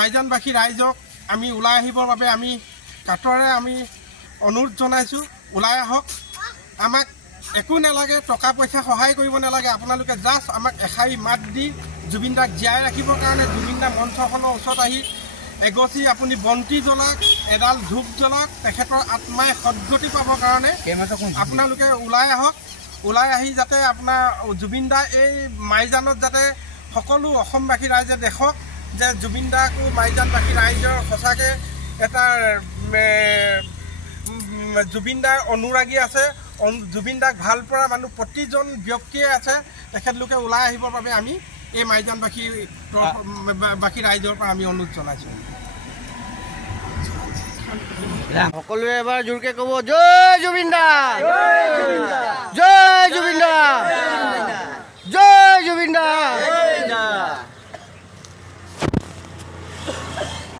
মাইজানবাসী ৰাইজক আমি ওলাই আহিবৰ বাবে আমি কাটৰে আমি অনুৰোধ জনাইছোঁ ওলাই আহক আমাক একো নালাগে টকা পইচা সহায় কৰিব নালাগে আপোনালোকে জাষ্ট আমাক এষাৰি মাত দি জুবিন দাক জীয়াই ৰাখিবৰ কাৰণে জুবিন দা মঞ্চখনৰ ওচৰত আহি এগছি আপুনি বন্তি জ্বলাওক এডাল ধূপ জ্বলাওক তেখেতৰ আত্মাই সদ্গতি পাবৰ কাৰণে আপোনালোকে ওলাই আহক ওলাই আহি যাতে আপোনাৰ জুবিন দা এই মাইজানত যাতে সকলো অসমবাসী ৰাইজে দেখক যে জুবিন দাকো মাইজানবাসী ৰাইজৰ সঁচাকৈ এটা জুবিন দাৰ অনুৰাগী আছে জুবিন দাক ভাল পোৱা মানুহ প্ৰতিজন ব্যক্তিয়ে আছে তেখেতলোকে ওলাই আহিবৰ বাবে আমি এই মাইজানবাসী ৰাইজৰ পৰা আমি অনুৰোধ জনাইছোঁ সকলোৱে এবাৰ জোৰকে ক'ব জয় জুবিন দা জয় জুবিন দা জয় জুবিন দা